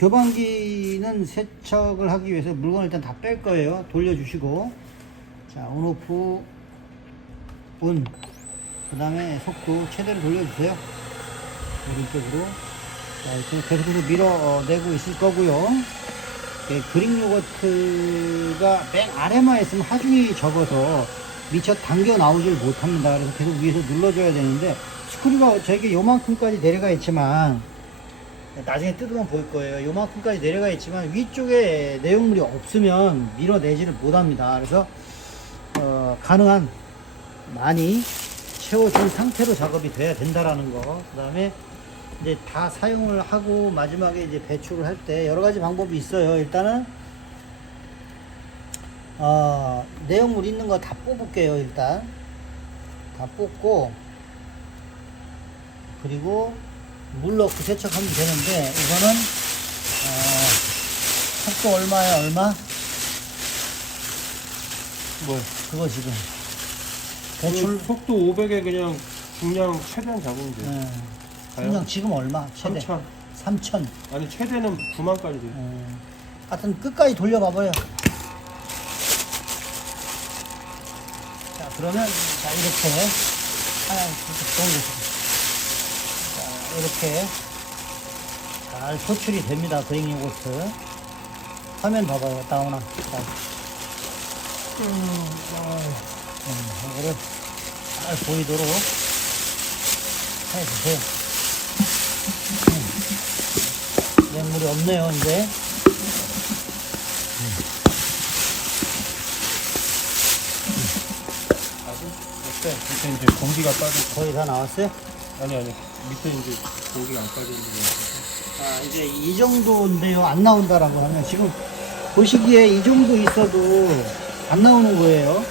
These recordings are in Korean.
교반기는 세척을 하기 위해서 물건을 일단 다 뺄 거예요. 돌려주시고, 자, 온오프, 온, 그 다음에 속도 최대로 돌려주세요. 오른쪽으로. 자, 이렇게 계속해서 밀어내고 있을 거고요. 그릭 요거트가 맨 아래만 있으면 하중이 적어서 미처 당겨 나오질 못합니다. 그래서 계속 위에서 눌러줘야 되는데, 스크류가 저에게 요만큼까지 내려가 있지만, 나중에 뜯으면 보일 거예요. 요만큼까지 내려가 있지만 위쪽에 내용물이 없으면 밀어내지를 못합니다. 그래서 가능한 많이 채워준 상태로 작업이 돼야 된다라는 거. 그 다음에 이제 다 사용을 하고 마지막에 이제 배출을 할 때 여러 가지 방법이 있어요. 일단은 내용물 있는 거 다 뽑을게요. 일단 다 뽑고, 그리고 물 넣고 세척하면 되는데, 이거는 속도 얼마야 얼마? 뭐 그거 지금 배출 속도 500에 그냥 중량 최대한 잡으면 돼. 네. 그냥 지금 얼마? 최대 3,000. 3,000. 아니 최대는 9만까지 돼. 하여튼 끝까지 돌려봐봐요. 자, 그러면 자 이렇게 하나 이렇게 자, 이렇게 잘 소출이 됩니다. 그릭 요거트. 화면 봐봐요. 다운아. 이거를 잘 보이도록 해주세요. 내물이 없네요, 이제. 어때? 밑에 이제 공기가 빠져. 거의 다 나왔어요? 아니 밑에 이제 공기가 안 빠지는 거. 아, 이제 이 정도인데요. 안 나온다라고 하면 지금 보시기에 이 정도 있어도 안 나오는 거예요.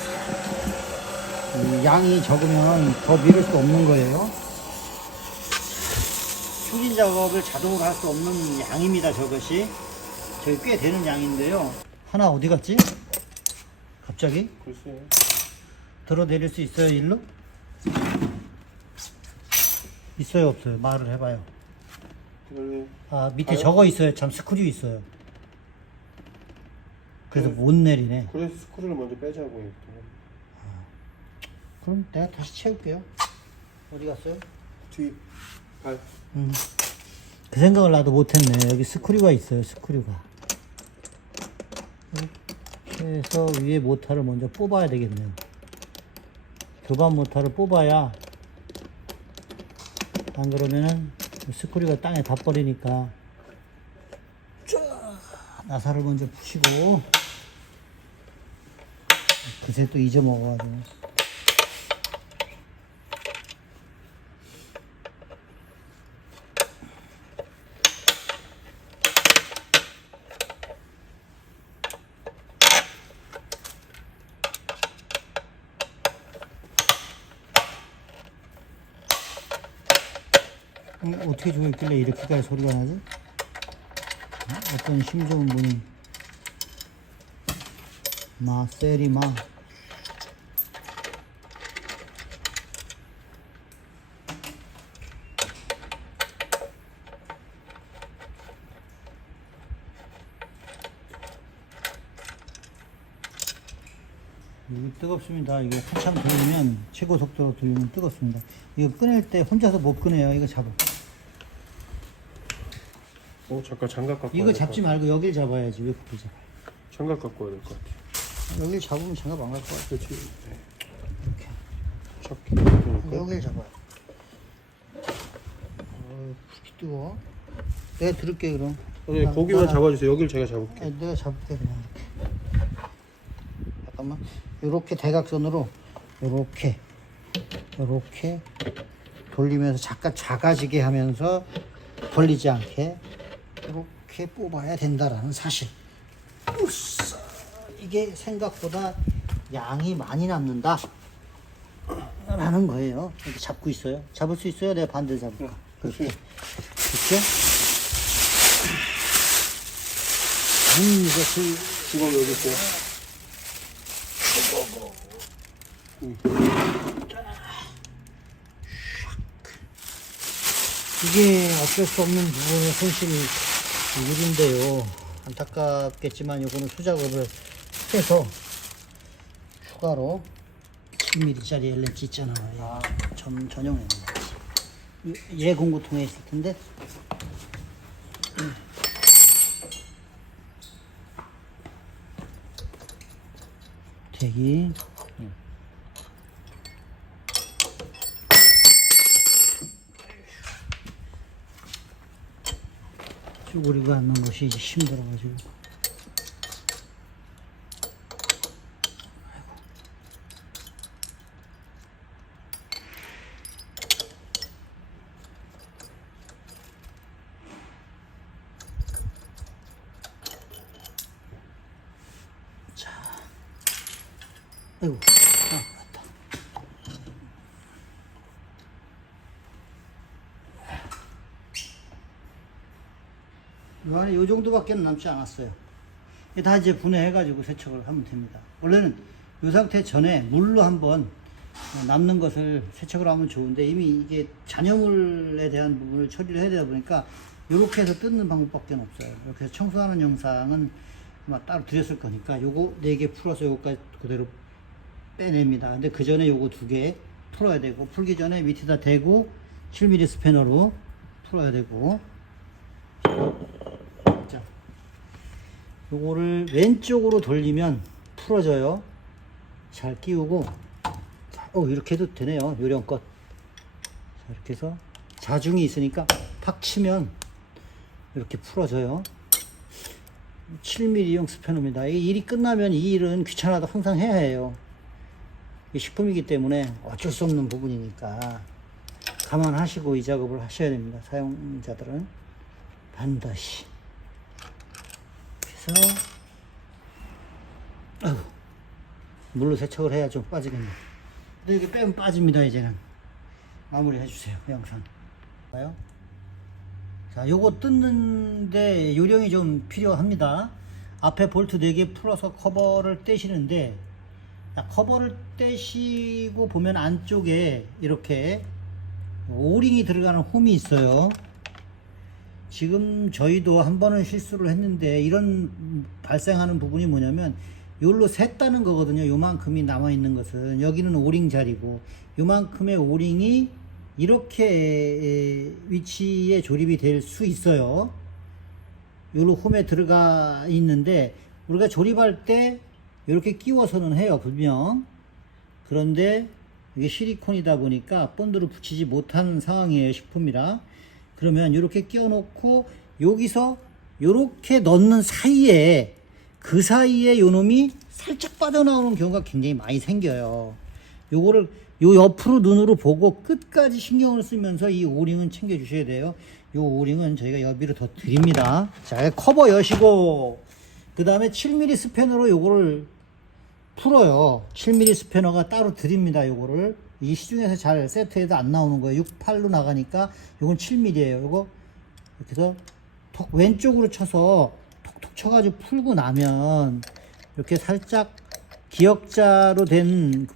양이 적으면 더 밀을 수 없는 거예요. 추진 작업을 자동으로 할 수 없는 양입니다. 저것이 저기 꽤 되는 양인데요. 하나 어디 갔지? 갑자기 글쎄요. 들어 내릴 수 있어요? 일로? 있어요 없어요? 말을 해봐요. 이걸 아, 밑에 저거 있어요. 참 스크류 있어요. 그래서 못 내리네. 그래서 스크류를 먼저 빼자고 했더니. 그럼 내가 다시 채울게요. 어디 갔어요? 뒤 발. 그 생각을 나도 못했네. 여기 스크류가 있어요. 스크류가. 이렇게 해서 위에 모터를 먼저 뽑아야 되겠네요. 교반 모터를 뽑아야, 안 그러면은 스크류가 땅에 닿버리니까. 나사를 먼저 푸시고. 그새 또 잊어먹어가지고. 어떻게 조였길래 이렇게까지 소리가 나지? 어떤 힘 좋은 분이 세리마 이거 뜨겁습니다. 이거 한참 돌리면, 최고 속도로 돌리면 뜨겁습니다. 이거 꺼낼 때 혼자서 못 꺼내요. 이거 잡아. 잠깐 장갑 갖고. 이거 잡지 말고 여길 잡아야지. 왜 그렇게 잡아? 장갑 갖고 와야 될 것 같아. 여길 잡으면 장갑 안 갈 것 같아. 그렇지. 이렇게. 잡기 되니까. 여길 잡아요. 그렇게 뜨거워. 내가 들을게 그럼. 아니 고기만 잡아주세요. 여기를 제가 잡을게. 아니, 내가 잡을게 그냥 이렇게. 잠깐만. 요렇게 대각선으로 요렇게 돌리면서 잠깐 작아지게 하면서 벌리지 않게 이렇게 뽑아야 된다라는 사실. 우싸. 이게 생각보다 양이 많이 남는다 라는 거예요. 이렇게 잡고 있어요. 잡을 수 있어요? 내가 반대로 잡을까? 그렇게. 그렇게. 이것을 지금 여기 있어요. 이게 어쩔 수 없는 부분의 손실이 유리인데요. 안타깝겠지만 요거는 수작업을 해서 추가로 10mm짜리 LNG 있잖아요. 전용 LNG. 얘 공구통에 있을 텐데. 대기. 쪼그리고 앉는 것이 이제 힘들어가지고. 자, 아이고, 맞다. 요 안에 요 정도밖에 남지 않았어요. 이게 다 이제 분해해가지고 세척을 하면 됩니다. 원래는 요 상태 전에 물로 한번 남는 것을 세척을 하면 좋은데 이미 이게 잔여물에 대한 부분을 처리를 해야 되다 보니까 이렇게 해서 뜯는 방법밖에 없어요. 이렇게 해서 청소하는 영상은 아마 따로 드렸을 거니까 요거 4개 풀어서 요거까지 그대로 빼냅니다. 근데 그 전에 요거 2개 풀어야 되고, 풀기 전에 밑에다 대고 7mm 스패너로 풀어야 되고. 자, 요거를 왼쪽으로 돌리면 풀어져요. 잘 끼우고, 이렇게 해도 되네요. 요령껏. 자, 이렇게 해서 자중이 있으니까 탁 치면 이렇게 풀어져요. 7mm용 스패너입니다. 이 일이 끝나면 이 일은 귀찮아도 항상 해야 해요. 이 식품이기 때문에 어쩔 수 없는 부분이니까 감안하시고 이 작업을 하셔야 됩니다. 사용자들은 반드시. 그래서 물로 세척을 해야 좀 빠지겠네요. 근데 이게 빼면 빠집니다. 이제는 마무리 해주세요. 영상 봐요. 자, 요거 뜯는데 요령이 좀 필요합니다. 앞에 볼트 4개 풀어서 커버를 떼시는데, 자, 커버를 떼시고 보면 안쪽에 이렇게 오링이 들어가는 홈이 있어요. 지금 저희도 한 번은 실수를 했는데 이런 발생하는 부분이 뭐냐면 요걸로 샜다는 거거든요. 요만큼이 남아있는 것은. 여기는 오링 자리고 요만큼의 오링이 이렇게 위치에 조립이 될 수 있어요. 요로 홈에 들어가 있는데 우리가 조립할 때 이렇게 끼워서는 해요, 분명. 그런데 이게 실리콘이다 보니까 본드를 붙이지 못하는 상황이에요, 식품이라. 그러면 이렇게 끼워 놓고 여기서 이렇게 넣는 사이에, 그 사이에 요 놈이 살짝 빠져나오는 경우가 굉장히 많이 생겨요. 요거를 요 옆으로 눈으로 보고 끝까지 신경을 쓰면서 이 오링은 챙겨 주셔야 돼요. 요 오링은 저희가 여비로 더 드립니다. 자, 커버 여시고, 그 다음에 7mm 스패너로 요거를 풀어요. 7mm 스패너가 따로 드립니다. 요거를 이 시중에서 잘 세트에도 안 나오는 거예요. 6.8로 나가니까 요건 7mm예요. 요거 이렇게 해서 톡 왼쪽으로 쳐서 톡톡 쳐가지고 풀고 나면 이렇게 살짝 기역자로 된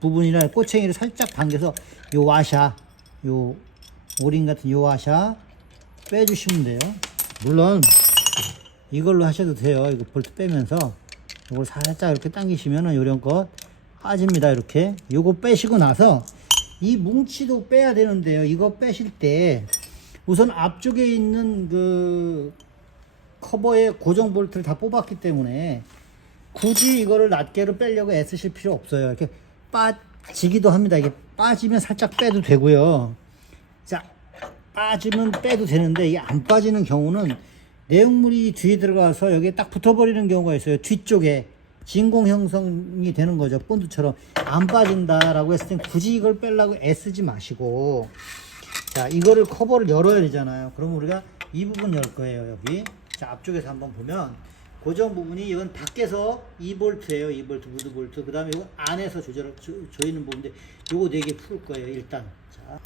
부분이나 꼬챙이를 살짝 당겨서 요 와샤, 요 오링 같은 요 와샤 빼주시면 돼요. 물론 이걸로 하셔도 돼요. 이거 볼트 빼면서 이걸 살짝 이렇게 당기시면은 요령껏 빠집니다. 이렇게 요거 빼시고 나서 이 뭉치도 빼야 되는데요. 이거 빼실 때 우선 앞쪽에 있는 그 커버의 고정 볼트를 다 뽑았기 때문에 굳이 이거를 낱개로 빼려고 애쓰실 필요 없어요. 이렇게 빠지기도 합니다. 이게 빠지면 살짝 빼도 되고요. 자, 빠지면 빼도 되는데 이게 안 빠지는 경우는 내용물이 뒤에 들어가서 여기에 딱 붙어버리는 경우가 있어요. 뒤쪽에 진공 형성이 되는 거죠. 본드처럼. 안 빠진다라고 했을 땐 굳이 이걸 빼려고 애쓰지 마시고, 자, 이거를 커버를 열어야 되잖아요. 그럼 우리가 이 부분 열 거예요. 여기. 자, 앞쪽에서 한번 보면 고정 부분이 이건 밖에서 2볼트예요. 2볼트, 무드 볼트. 그 다음에 이거 안에서 조이는 부분인데 요거 4개 풀 거예요. 일단. 자,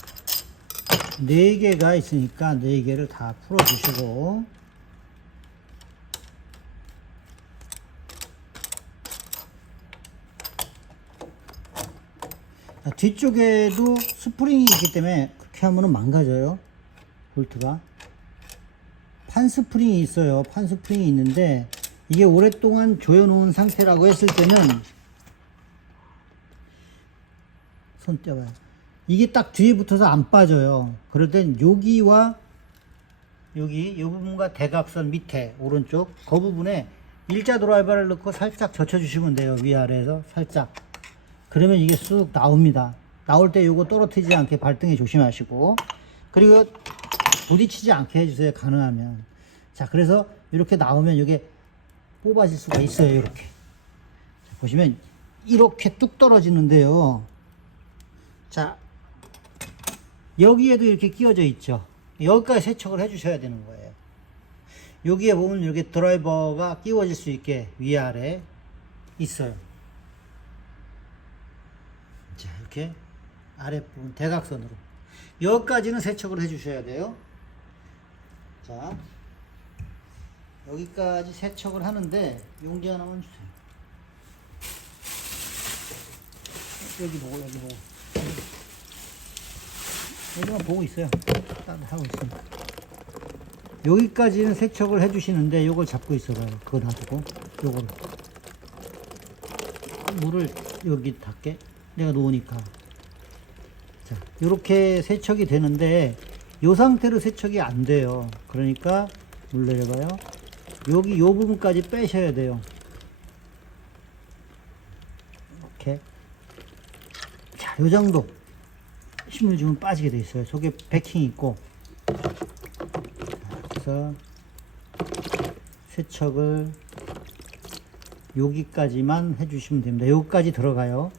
4개가 있으니까 4개를 다 풀어 주시고, 뒤쪽에도 스프링이 있기 때문에 그렇게 하면은 망가져요. 볼트가 판 스프링이 있어요. 판 스프링이 있는데 이게 오랫동안 조여 놓은 상태라고 했을 때는 손 떼봐요. 이게 딱 뒤에 붙어서 안 빠져요. 그럴 땐 여기와 여기 이 부분과 대각선 밑에 오른쪽 그 부분에 일자 드라이버를 넣고 살짝 젖혀 주시면 돼요. 위아래에서 살짝. 그러면 이게 쑥 나옵니다. 나올 때 요거 떨어뜨리지 않게 발등에 조심하시고, 그리고 부딪히지 않게 해주세요. 가능하면. 자, 그래서 이렇게 나오면 이게 뽑아질 수가 있어요. 이렇게. 자, 보시면 이렇게 뚝 떨어지는데요. 자, 여기에도 이렇게 끼워져 있죠. 여기까지 세척을 해주셔야 되는 거예요. 여기에 보면 이렇게 드라이버가 끼워질 수 있게 위아래 있어요. 자, 이렇게 아랫부분 대각선으로 여기까지는 세척을 해주셔야 돼요. 자, 여기까지 세척을 하는데 용기 하나만 주세요. 여기 보고 여기 보고 여기만 보고 있어요. 딱 하고 있습니다. 여기까지는 세척을 해주시는데 요걸 잡고 있어봐요. 그거 놔두고 요거를 물을 여기 닿게 내가 놓으니까. 자, 요렇게 세척이 되는데 요 상태로 세척이 안 돼요. 그러니까 물 내려봐요. 여기 요 부분까지 빼셔야 돼요. 이렇게. 자, 요 정도 힘을 주면 빠지게 돼 있어요. 속에 베킹이 있고. 그래서 세척을 여기까지만 해주시면 됩니다. 여기까지 들어가요.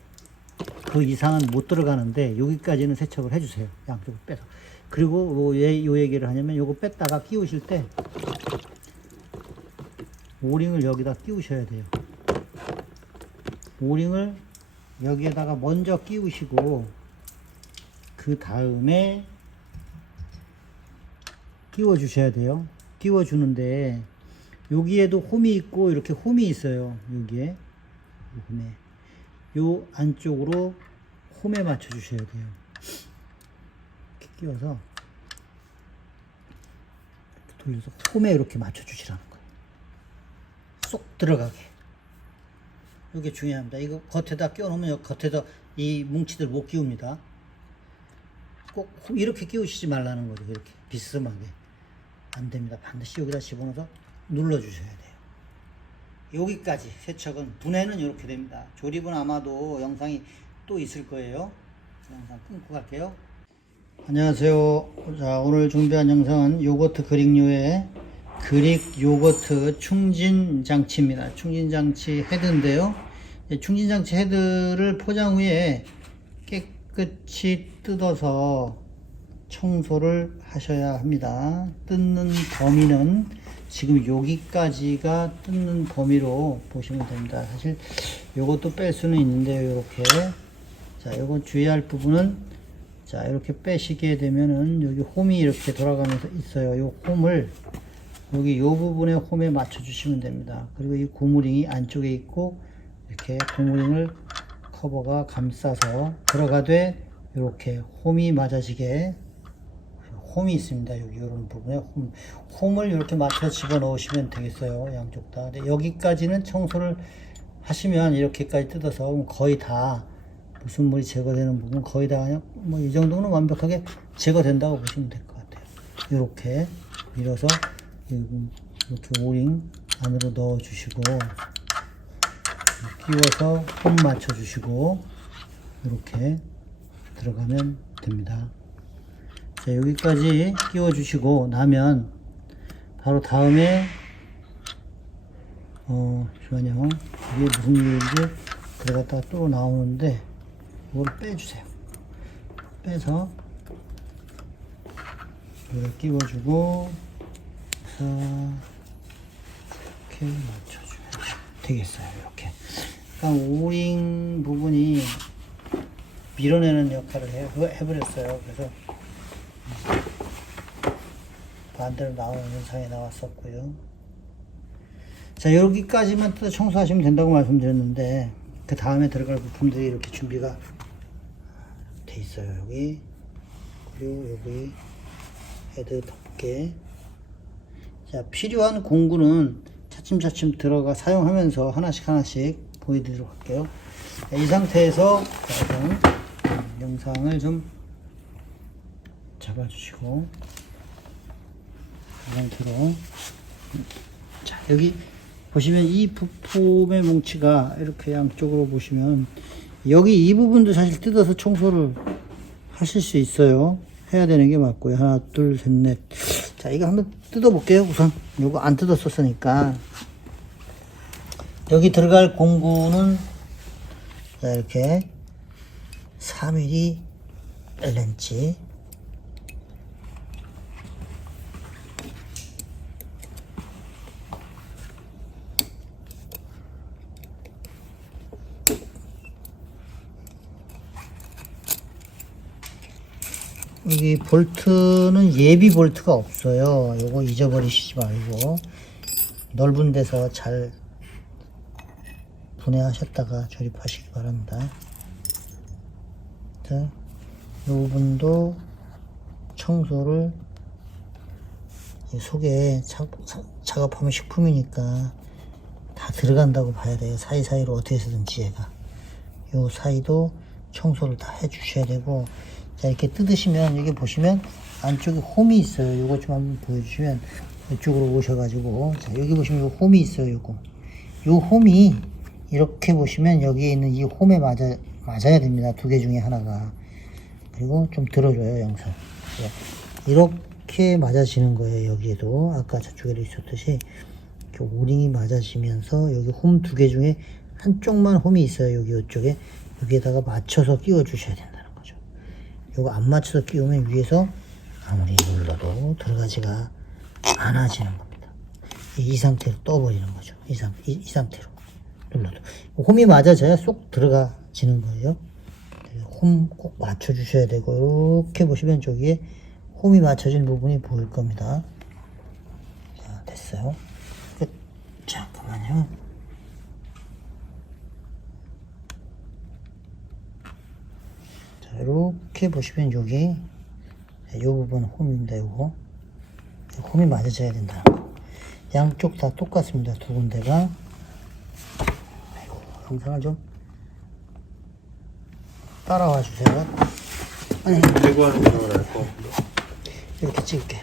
그 이상은 못 들어가는데 여기까지는 세척을 해주세요. 양쪽을 빼서. 그리고 왜 요 얘기를 하냐면 요거 뺐다가 끼우실 때 오링을 여기다 끼우셔야 돼요. 오링을 여기에다가 먼저 끼우시고 그 다음에 끼워 주셔야 돼요. 끼워 주는데 여기에도 홈이 있고 이렇게 홈이 있어요. 여기에 홈에 요 안쪽으로 홈에 맞춰 주셔야 돼요. 이렇게 끼워서 돌려서 홈에 이렇게 맞춰 주시라는 거예요. 쏙 들어가게. 이게 중요합니다. 이거 겉에다 끼워 놓으면 겉에다 이 뭉치들 못 끼웁니다. 꼭 이렇게 끼우시지 말라는 거죠. 이렇게 비스듬하게 안 됩니다. 반드시 여기다 집어넣어서 눌러 주셔야 돼요. 여기까지 세척은 분해는 이렇게 됩니다. 조립은 아마도 영상이 또 있을 거예요. 영상 끊고 갈게요. 안녕하세요. 자, 오늘 준비한 영상은 요거트 그릭류의 그릭 요거트 충진 장치입니다. 충진 장치 헤드인데요. 충진 장치 헤드를 포장 후에 깨끗이 뜯어서 청소를 하셔야 합니다. 뜯는 범위는 지금 여기까지가 뜯는 범위로 보시면 됩니다. 사실 요것도 뺄 수는 있는데요. 이렇게. 자, 요건 주의할 부분은 자, 이렇게 빼시게 되면은 여기 홈이 이렇게 돌아가면서 있어요. 요 홈을 여기 요 부분에 홈에 맞춰 주시면 됩니다. 그리고 이 고무링이 안쪽에 있고 이렇게 고무링을 커버가 감싸서 들어가되 이렇게 홈이 맞아지게 홈이 있습니다. 여기 이런 부분에 홈을 이렇게 맞춰 집어 넣으시면 되겠어요. 양쪽 다. 근데 여기까지는 청소를 하시면 이렇게까지 뜯어서 거의 다 무슨 물이 제거되는 부분 거의 다 그냥 뭐 이 정도는 완벽하게 제거된다고 보시면 될 것 같아요. 이렇게 밀어서 이렇게 오링 안으로 넣어 주시고 끼워서 홈 맞춰 주시고 이렇게 들어가면 됩니다. 자, 여기까지 끼워 주시고 나면 바로 다음에 잠시만요. 이게 무슨 일인지 들어갔다가 또 나오는데 이걸 빼주세요. 빼서 이걸 끼워주고 이렇게 맞춰주면 되겠어요. 이렇게. 그러니까 오링 부분이 밀어내는 역할을 해버렸어요. 그래서 반대로 나오는 현상이 나왔었고요. 자, 여기까지만 또 청소하시면 된다고 말씀드렸는데 그 다음에 들어갈 부품들이 이렇게 준비가 돼 있어요. 여기 그리고 여기 헤드 덮개. 자, 자, 필요한 공구는 차츰차츰 들어가 사용하면서 하나씩 보여드리도록 할게요. 자, 이 상태에서 영상을 좀 잡아주시고 이 상태로 자, 여기 보시면 이 부품의 뭉치가 이렇게 양쪽으로 보시면 여기 이 부분도 사실 뜯어서 청소를 하실 수 있어요. 해야 되는 게 맞고요. 하나, 둘, 셋, 넷. 자, 이거 한번 뜯어 볼게요. 우선 요거 안 뜯었었으니까 여기 들어갈 공구는 자, 이렇게 4mm L렌치, 여기 볼트는 예비 볼트가 없어요. 요거 잊어버리시지 말고 넓은 데서 잘 분해하셨다가 조립하시기 바랍니다. 자, 요 부분도 청소를 속에 작업하면 식품이니까 다 들어간다고 봐야 돼요. 사이사이로 어떻게 해서든지 얘가 요 사이도 청소를 다 해 주셔야 되고, 자, 이렇게 뜯으시면 여기 보시면 안쪽에 홈이 있어요. 요거 좀 한번 보여주시면 이쪽으로 오셔가지고, 자, 여기 보시면 요 홈이 있어요. 요 홈이 이렇게 보시면 여기에 있는 이 홈에 맞아야 됩니다. 두 개 중에 하나가. 그리고 좀 들어줘요, 영상. 이렇게 맞아지는 거예요. 여기에도 아까 저쪽에도 있었듯이 이렇게 오링이 맞아지면서 여기 홈 두 개 중에 한쪽만 홈이 있어요. 여기 이쪽에 여기에다가 맞춰서 끼워 주셔야 된다는 거죠. 요거 안 맞춰서 끼우면 위에서 아무리 눌러도 들어가지가 않아지는 겁니다. 이 상태로 떠버리는 거죠. 이 상태로 눌러도 홈이 맞아져야 쏙 들어가지는 거예요. 홈 꼭 맞춰 주셔야 되고, 이렇게 보시면 저기에 홈이 맞춰진 부분이 보일 겁니다. 자, 됐어요. 끝. 잠깐만요. 자, 이렇게 보시면 여기 이 부분은 홈입니다. 요거 홈이 맞아져야 된다는 거. 양쪽 다 똑같습니다. 두 군데가. 아이고, 영상을 좀 따라와 주세요. 아니, 제거하는 게 나을 것 같고. 이렇게 찍을게요.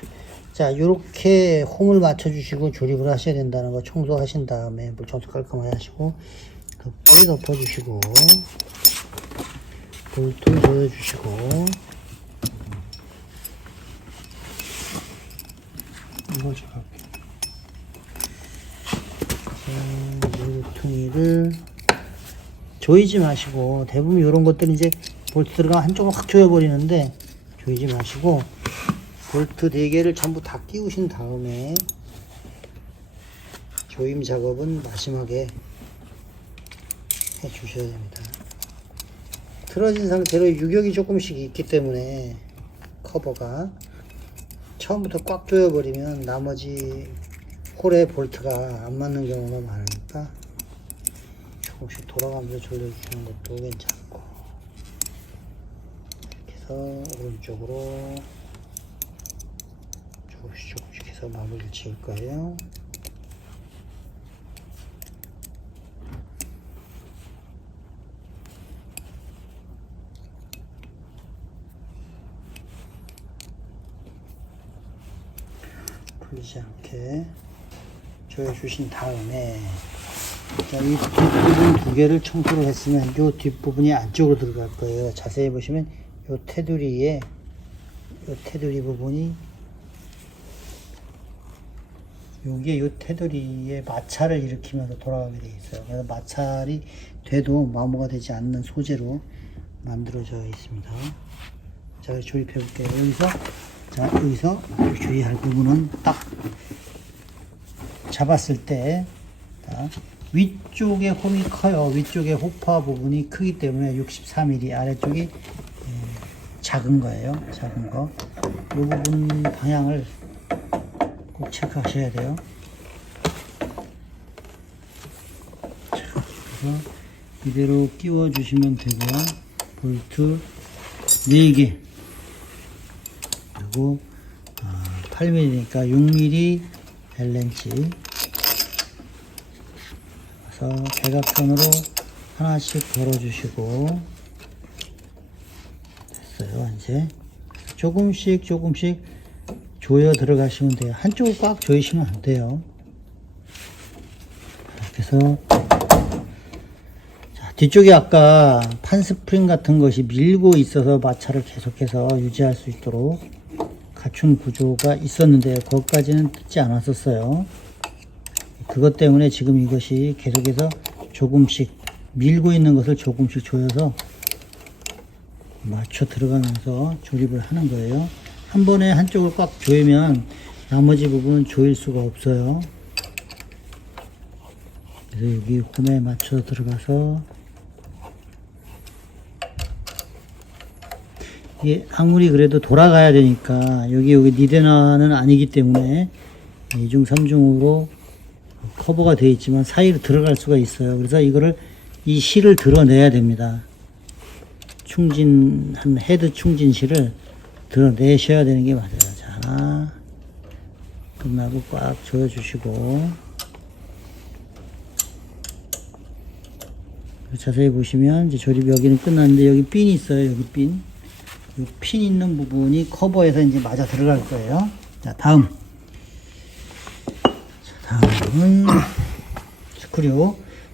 자, 요렇게 홈을 맞춰 주시고 조립을 하셔야 된다는 거. 청소하신 다음에 물 청소 깔끔하게 하시고 뿌리 덮어 주시고 볼트 조여 주시고, 이걸 제가 할게요. 물통이를 조이지 마시고, 대부분 이런 것들은 이제 볼트 들어가면 한쪽으로 확 조여버리는데 조이지 마시고 볼트 4개를 전부 다 끼우신 다음에 조임 작업은 마지막에 해 주셔야 됩니다. 틀어진 상태로 유격이 조금씩 있기 때문에 커버가 처음부터 꽉 조여버리면 나머지 홀에 볼트가 안 맞는 경우가 많으니까 조금씩 돌아가면서 조여주시는 것도 괜찮고, 이렇게 해서 오른쪽으로 조금씩 해서 마무리를 지을 거예요. 풀리지 않게 조여주신 다음에, 자, 이 뒷부분 2개를 청소를 했으면 이 뒷부분이 안쪽으로 들어갈 거예요. 자세히 보시면 이 테두리에, 이 테두리 부분이 여기에 이 테두리에 마찰을 일으키면서 돌아가게 되어 있어요. 그래서 마찰이 돼도 마모가 되지 않는 소재로 만들어져 있습니다. 자, 조립해 볼게요. 여기서 주의할 부분은 딱 잡았을 때, 자, 위쪽에 홈이 커요. 위쪽에 호파 부분이 크기 때문에 64mm, 아래쪽이 작은 거예요. 작은 거. 이 부분 방향을 꼭 체크하셔야 돼요. 자, 그래서 이대로 끼워 주시면 되고요. 볼트 4개, 그리고 8mm니까 6mm L렌치. 그래서 대각선으로 하나씩 걸어주시고, 됐어요. 이제 조금씩 조여 들어가시면 돼요. 한쪽을 꽉 조이시면 안 돼요. 이렇게 해서, 자, 뒤쪽에 아까 판스프링 같은 것이 밀고 있어서 마찰을 계속해서 유지할 수 있도록 갖춘 구조가 있었는데 거기까지는 뜯지 않았었어요. 그것 때문에 지금 이것이 계속해서 조금씩 밀고 있는 것을 조금씩 조여서 맞춰 들어가면서 조립을 하는 거예요. 한 번에 한쪽을 꽉 조이면 나머지 부분은 조일 수가 없어요. 그래서 여기 홈에 맞춰 들어가서, 이게 아무리 그래도 돌아가야 되니까 여기 니데나는 아니기 때문에 2중 3중으로 커버가 되어 있지만 사이로 들어갈 수가 있어요. 그래서 이거를 이 실을 드러내야 됩니다. 충진한 헤드 충진실을 드러내셔야 되는 게 맞아요. 자, 끝나고 꽉 조여주시고, 자세히 보시면 이제 조립 여기는 끝났는데 여기 핀이 있어요. 여기 핀. 이 핀 있는 부분이 커버에서 이제 맞아 들어갈 거예요. 자, 다음은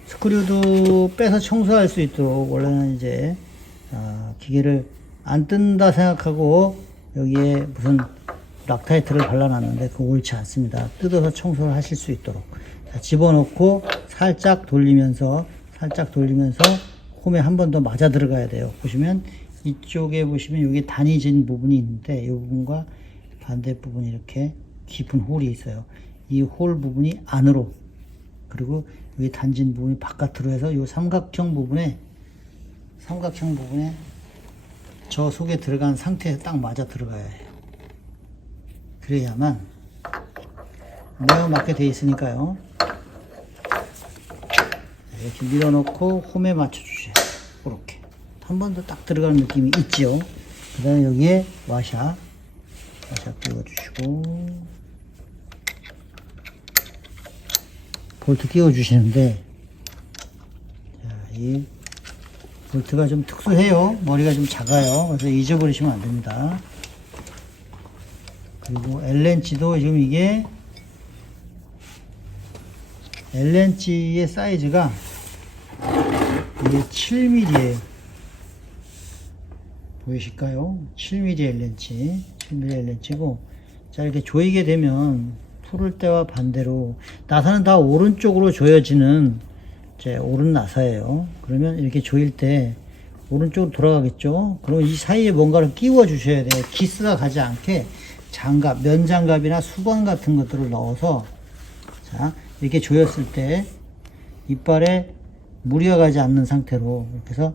스크류도 빼서 청소할 수 있도록, 원래는 이제 기계를 안 뜬다 생각하고 여기에 무슨 락타이트를 발라놨는데 그거 옳지 않습니다. 뜯어서 청소를 하실 수 있도록, 자, 집어넣고 살짝 돌리면서 홈에 한 번 더 맞아 들어가야 돼요. 보시면 이쪽에 보시면 여기 단이진 부분이 있는데 이 부분과 반대 부분이 이렇게 깊은 홀이 있어요. 이 홀 부분이 안으로, 그리고 여기 단진 부분이 바깥으로 해서 이 삼각형 부분에 저 속에 들어간 상태에서 딱 맞아 들어가야 해요. 그래야만 내어 맞게 돼 있으니까요. 이렇게 밀어넣고 홈에 맞춰주세요. 이렇게 한 번 더 딱 들어가는 느낌이 있죠. 그 다음에 여기에 와샤 끼워주시고, 볼트 끼워주시는데, 자, 이 볼트가 좀 특수해요. 머리가 좀 작아요. 그래서 잊어버리시면 안 됩니다. 그리고 L렌치도 지금 이게 L렌치의 사이즈가 이게 7mm에요. 보이실까요? 7mm L렌치고, 자, 이렇게 조이게 되면 풀을 때와 반대로, 나사는 다 오른쪽으로 조여지는 이제 오른 나사예요. 그러면 이렇게 조일 때 오른쪽으로 돌아가겠죠? 그럼 이 사이에 뭔가를 끼워 주셔야 돼요. 기스가 가지 않게 장갑, 면장갑이나 수건 같은 것들을 넣어서, 자, 이렇게 조였을 때 이빨에 무리가 가지 않는 상태로 이렇게 해서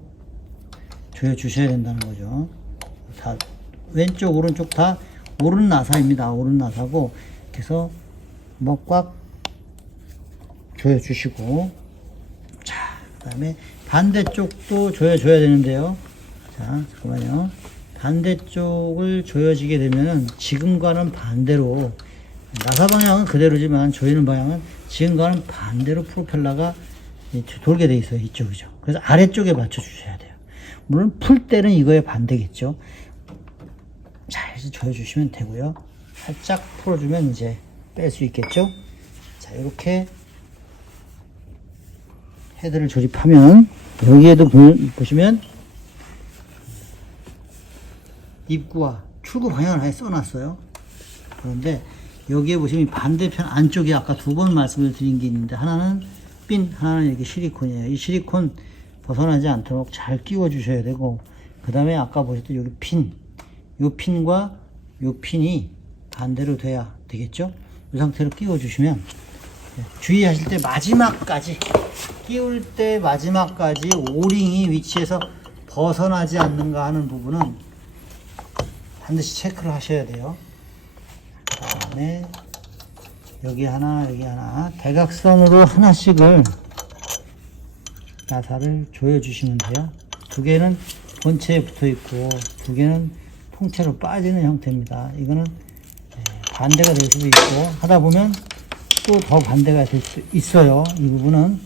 조여 주셔야 된다는 거죠. 다 왼쪽 오른쪽 다 오른 나사입니다. 오른 나사고, 그래서 뭐 꽉 조여 주시고, 자, 그 다음에 반대쪽도 조여줘야 되는데요. 자, 잠깐만요. 반대쪽을 조여지게 되면은 지금과는 반대로, 나사 방향은 그대로지만 조이는 방향은 지금과는 반대로 프로펠러가 돌게 돼 있어요. 이쪽이죠. 그래서 아래쪽에 맞춰 주셔야 돼요. 물론 풀 때는 이거에 반대겠죠. 잘 조여주시면 되고요. 살짝 풀어주면 이제 뺄 수 있겠죠. 자, 이렇게 헤드를 조립하면, 여기에도 보시면 입구와 출구 방향을 아예 써놨어요. 그런데 여기에 보시면 반대편 안쪽에 아까 두 번 말씀을 드린 게 있는데, 하나는 핀, 하나는 이렇게 실리콘이에요. 이 실리콘 벗어나지 않도록 잘 끼워 주셔야 되고, 그 다음에 아까 보셨던 여기 핀, 요 핀과 요 핀이 반대로 돼야 되겠죠. 이 상태로 끼워 주시면, 주의하실 때 마지막까지, 끼울 때 마지막까지 오링이 위치에서 벗어나지 않는가 하는 부분은 반드시 체크를 하셔야 돼요. 그 다음에 여기 하나, 여기 하나, 대각선으로 하나씩을 나사를 조여주시면 돼요. 두 개는 본체에 붙어 있고, 두 개는 통째로 빠지는 형태입니다. 이거는 반대가 될 수도 있고, 하다 보면 또 더 반대가 될 수 있어요. 이 부분은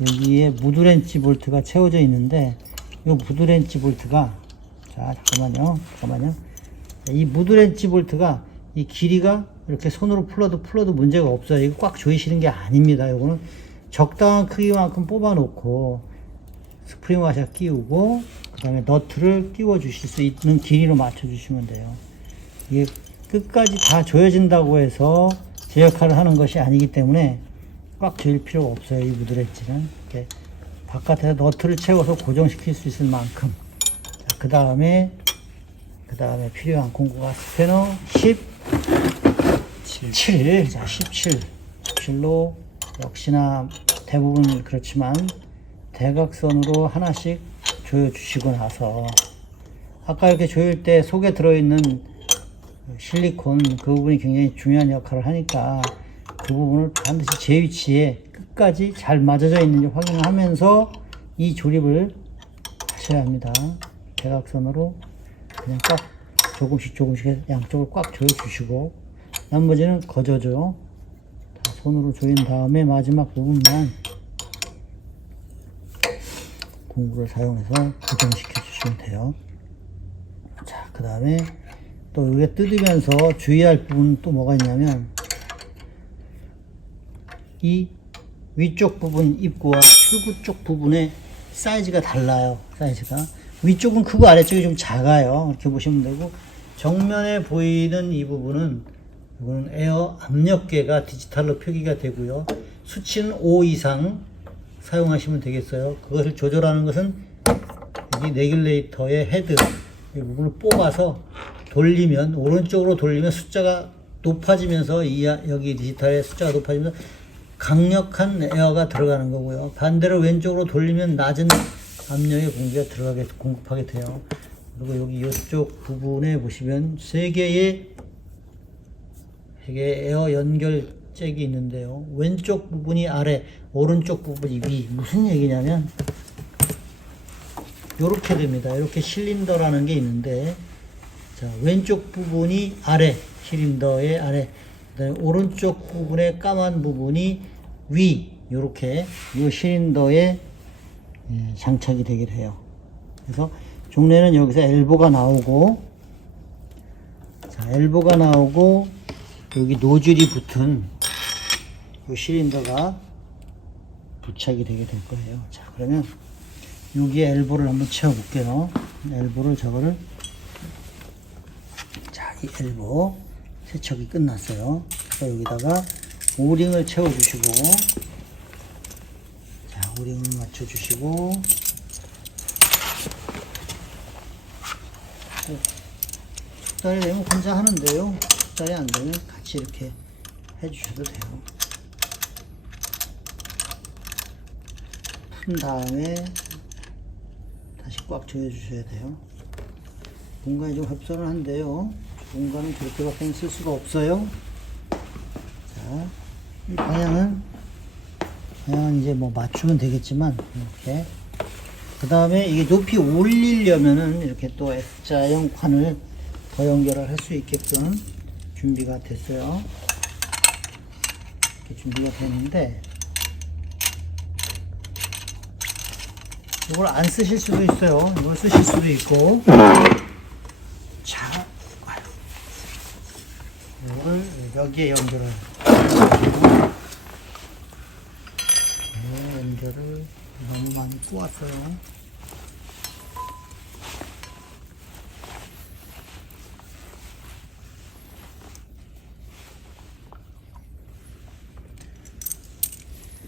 여기에 무드렌치 볼트가 채워져 있는데 이 무드렌치 볼트가 자 잠깐만요. 이 무드렌치 볼트가 이 길이가 이렇게 손으로 풀어도 문제가 없어요. 이거 꽉 조이시는 게 아닙니다. 이거는 적당한 크기만큼 뽑아 놓고 스프링 와셔 끼우고 그 다음에 너트를 끼워 주실 수 있는 길이로 맞춰 주시면 돼요. 이게 끝까지 다 조여진다고 해서 제 역할을 하는 것이 아니기 때문에 꽉 조일 필요가 없어요. 이 무드렌치는 이렇게 바깥에서 너트를 채워서 고정시킬 수 있을 만큼. 그 다음에 필요한 공구가 스패너 17. 자, 17로 역시나 대부분 그렇지만 대각선으로 하나씩 조여주시고 나서 아까 이렇게 조일 때 속에 들어있는 실리콘 그 부분이 굉장히 중요한 역할을 하니까 그 부분을 반드시 제 위치에 끝까지 잘 맞아져 있는지 확인을 하면서 이 조립을 하셔야 합니다. 대각선으로 그냥 꽉 조금씩 양쪽을 꽉 조여주시고 나머지는 거저죠. 다 손으로 조인 다음에 마지막 부분만 공구를 사용해서 고정시켜 주시면 돼요. 자, 그 다음에 또 이게 뜯으면서 주의할 부분은 또 뭐가 있냐면 이 위쪽 부분 입구와 출구 쪽 부분의 사이즈가 달라요. 사이즈가 위쪽은 크고 아래쪽이 좀 작아요. 이렇게 보시면 되고 정면에 보이는 이 부분은 이거는 에어 압력계가 디지털로 표기가 되고요. 수치는 5 이상 사용하시면 되겠어요. 그것을 조절하는 것은 이 레귤레이터의 헤드 이 부분을 뽑아서 돌리면 오른쪽으로 돌리면 숫자가 높아지면서 여기 디지털의 숫자가 높아지면서 강력한 에어가 들어가는 거고요. 반대로 왼쪽으로 돌리면 낮은 압력의 공기가 공급하게 돼요. 그리고 여기 이쪽 부분에 보시면 세 개의 에어 연결 잭이 있는데요. 왼쪽 부분이 아래, 오른쪽 부분이 위. 무슨 얘기냐면 이렇게 됩니다. 이렇게 실린더라는 게 있는데 자, 왼쪽 부분이 아래, 실린더의 아래, 그다음에 오른쪽 부분의 까만 부분이 위, 이렇게 이 실린더에 장착이 되게 돼요. 그래서 종래는 여기서 엘보가 나오고, 자, 엘보가 나오고 여기 노즐이 붙은 이 실린더가 부착이 되게 될 거예요. 자, 그러면 여기에 엘보를 한번 채워 볼게요. 엘보를 저거를 자, 이 엘보 세척이 끝났어요. 그래서 여기다가 오링을 채워 주시고 자, 오링을 맞춰 주시고 숙달이 되면 혼자 하는데요. 숙달이 안 되면 같이 이렇게 해 주셔도 돼요. 푼 다음에 다시 꽉 조여 주셔야 돼요. 공간이 좀 협소는 한데요. 공간은 그렇게밖에 쓸 수가 없어요. 자, 이 방향은 이제 뭐 맞추면 되겠지만, 이렇게. 그 다음에 이게 높이 올리려면은 이렇게 또 S자형 관을 더 연결을 할 수 있게끔 준비가 됐어요. 이렇게 준비가 됐는데, 이걸 안 쓰실 수도 있어요. 이걸 쓰실 수도 있고. 자, 이거를 여기에 연결을. 연결을 너무 많이 꼬았어요.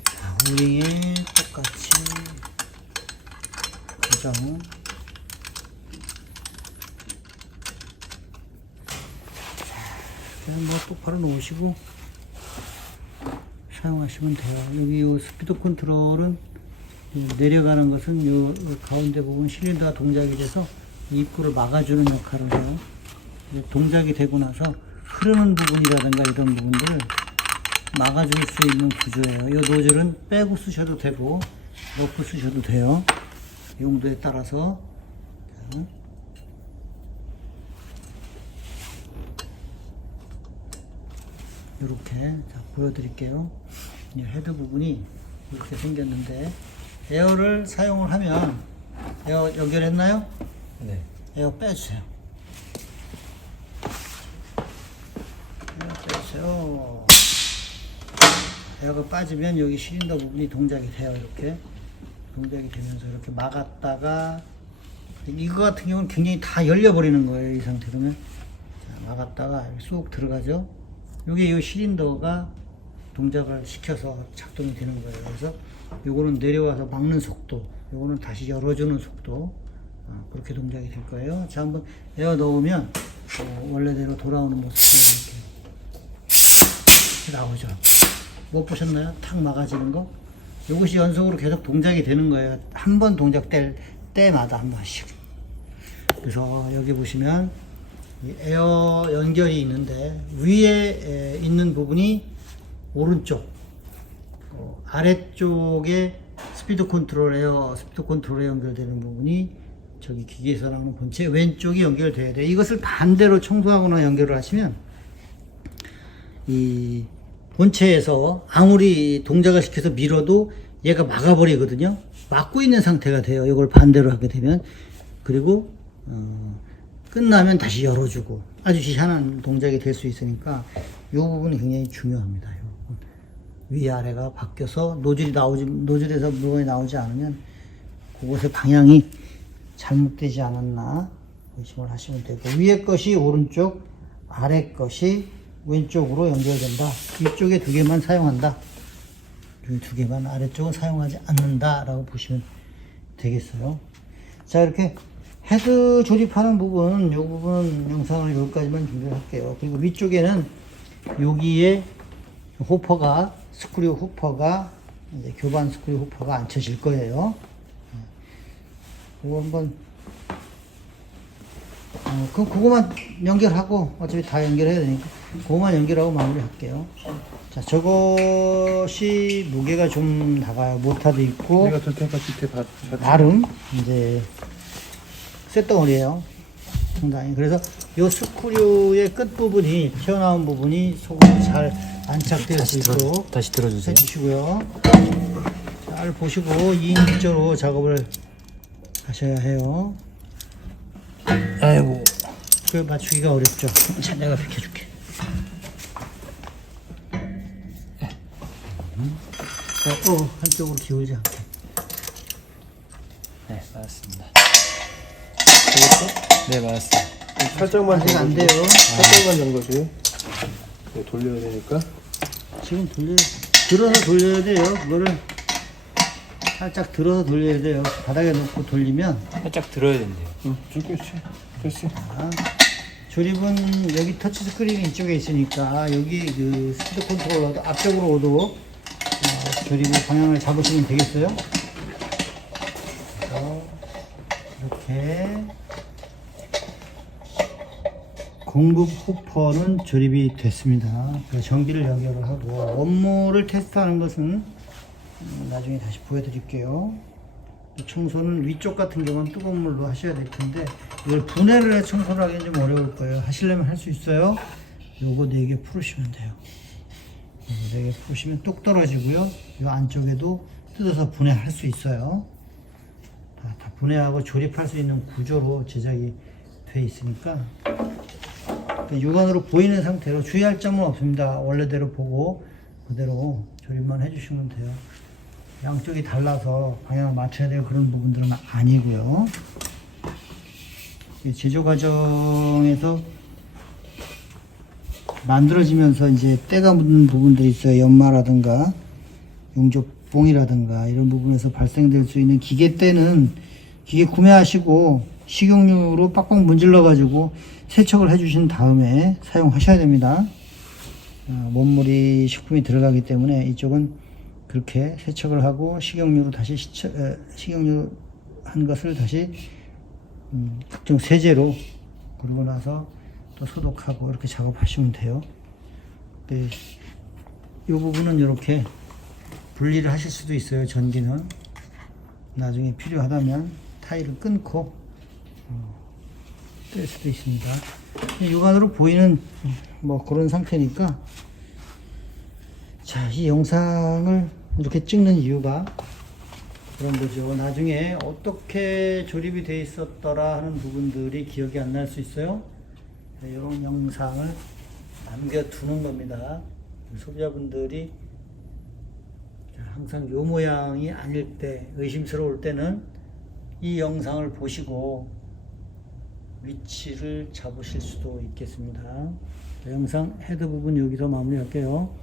자, 오링에 똑같이 고정. 그냥 뭐 똑바로 놓으시고 사용하시면 돼요. 여기 이 스피드 컨트롤은 내려가는 것은 이 가운데 부분 실린더가 동작이 돼서 이 입구를 막아주는 역할을 해요. 동작이 되고 나서 흐르는 부분이라든가 이런 부분들을 막아줄 수 있는 구조예요. 이 노즐은 빼고 쓰셔도 되고 넣고 쓰셔도 돼요. 용도에 따라서. 이렇게 자, 보여드릴게요. 이 헤드 부분이 이렇게 생겼는데 에어를 사용을 하면 에어 연결했나요? 네. 에어 빼주세요. 에어 빼주세요. 에어가 빠지면 여기 실린더 부분이 동작이 돼요. 이렇게 동작이 되면서 이렇게 막았다가 이거 같은 경우는 굉장히 다 열려버리는 거예요. 이 상태로는 자, 막았다가 쏙 들어가죠. 이게 이 실린더가 동작을 시켜서 작동이 되는 거예요. 그래서 요거는 내려와서 막는 속도, 요거는 다시 열어주는 속도, 그렇게 동작이 될 거예요. 자, 한번 에어 넣으면 원래대로 돌아오는 모습으로 이렇게 나오죠. 못 보셨나요? 탁 막아지는 거? 이것이 연속으로 계속 동작이 되는 거예요. 한 번 동작될 때마다 한 번씩. 그래서 여기 보시면 이 에어 연결이 있는데 위에 있는 부분이 오른쪽, 아래쪽에 스피드 컨트롤에 연결되는 부분이 저기 기계에서 나오는 본체 왼쪽이 연결돼야 돼요. 이것을 반대로 청소하거나 연결을 하시면 이 본체에서 아무리 동작을 시켜서 밀어도 얘가 막아버리거든요. 막고 있는 상태가 돼요. 이걸 반대로 하게 되면. 그리고 끝나면 다시 열어주고 아주 희한한 동작이 될 수 있으니까 이 부분이 굉장히 중요합니다. 위아래가 바뀌어서 노즐에서 물건이 나오지 않으면 그곳의 방향이 잘못되지 않았나 의심을 하시면 되고, 위에 것이 오른쪽, 아래 것이 왼쪽으로 연결된다. 위쪽에 두 개만 사용한다. 이 두 개만, 아래쪽은 사용하지 않는다 라고 보시면 되겠어요. 자, 이렇게 헤드 조립하는 부분, 이 부분 영상을 여기까지만 준비할게요. 그리고 위쪽에는 여기에 호퍼가, 스크류 호퍼가, 이제 교반 스크류 호퍼가 앉혀질 거예요. 그거 한번, 그럼 그거만 연결하고, 어차피 다 연결해야 되니까, 그거만 연결하고 마무리 할게요. 자, 저것이 무게가 좀 나가요. 모터도 있고, 내가 저 테니까 밑에 봐. 나름, 이제, 쇳덩어리예요. 상당히. 그래서 이 스크류의 끝부분이, 튀어나온 부분이 속으로 잘 안착될 수 있도록 다시 들어주세요. 해주시고요. 잘 보시고 2인칭적으로 작업을 하셔야 해요. 아이고, 그 맞추기가 어렵죠. 자, 내가 비켜줄게. 자, 한쪽으로 기울지 않게. 네, 맞았습니다. 되겠죠? 네, 맞았습니다. 살짝만 아직 안 돼요. 살짝만 된 거지. 이거 돌려야 되니까. 지금 들어서 돌려야 돼요. 그거를 살짝 들어서 돌려야 돼요. 바닥에 놓고 돌리면. 살짝 들어야 된대요. 응, 좋겠지. 됐어. 자, 조립은 여기 터치 스크린이 이쪽에 있으니까 여기 그 스피드 컨트롤러도 앞쪽으로도 조립의 방향을 잡으시면 되겠어요. 그래서 이렇게 공급 호퍼는 조립이 됐습니다. 전기를 연결을 하고 원모를 테스트하는 것은 나중에 다시 보여드릴게요. 청소는 위쪽 같은 경우는 뜨거운 물로 하셔야 될 텐데 이걸 분해를 해 청소를 하기는 좀 어려울 거예요. 하시려면 할 수 있어요. 요거 4개 풀으시면 돼요. 요거 4개 풀으시면 뚝 떨어지고요. 요 안쪽에도 뜯어서 분해할 수 있어요. 다 분해하고 조립할 수 있는 구조로 제작이 돼 있으니까 육안으로 보이는 상태로 주의할 점은 없습니다. 원래대로 보고 그대로 조립만 해주시면 돼요. 양쪽이 달라서 방향을 맞춰야 될 그런 부분들은 아니고요. 제조 과정에서 만들어지면서 이제 때가 묻는 부분들이 있어요. 연마라든가 용접봉이라든가 이런 부분에서 발생될 수 있는 기계 때는 기계 구매하시고 식용유로 빡빡 문질러 가지고 세척을 해주신 다음에 사용하셔야 됩니다. 원물이 식품이 들어가기 때문에 이쪽은 그렇게 세척을 하고 식용유로 다시 식용유 한 것을 다시 특정 세제로 그러고 나서 또 소독하고 이렇게 작업하시면 돼요. 이 부분은 이렇게 분리를 하실 수도 있어요. 전기는 나중에 필요하다면 타일을 끊고 뗄 수도 있습니다. 육안으로 보이는 뭐 그런 상태니까 자, 이 영상을 이렇게 찍는 이유가 그런 거죠. 나중에 어떻게 조립이 돼 있었더라 하는 부분들이 기억이 안 날 수 있어요. 이런 영상을 남겨두는 겁니다. 소비자분들이 항상 요 모양이 아닐 때, 의심스러울 때는 이 영상을 보시고 위치를 잡으실 수도 있겠습니다. 영상 헤드 부분 여기서 마무리할게요.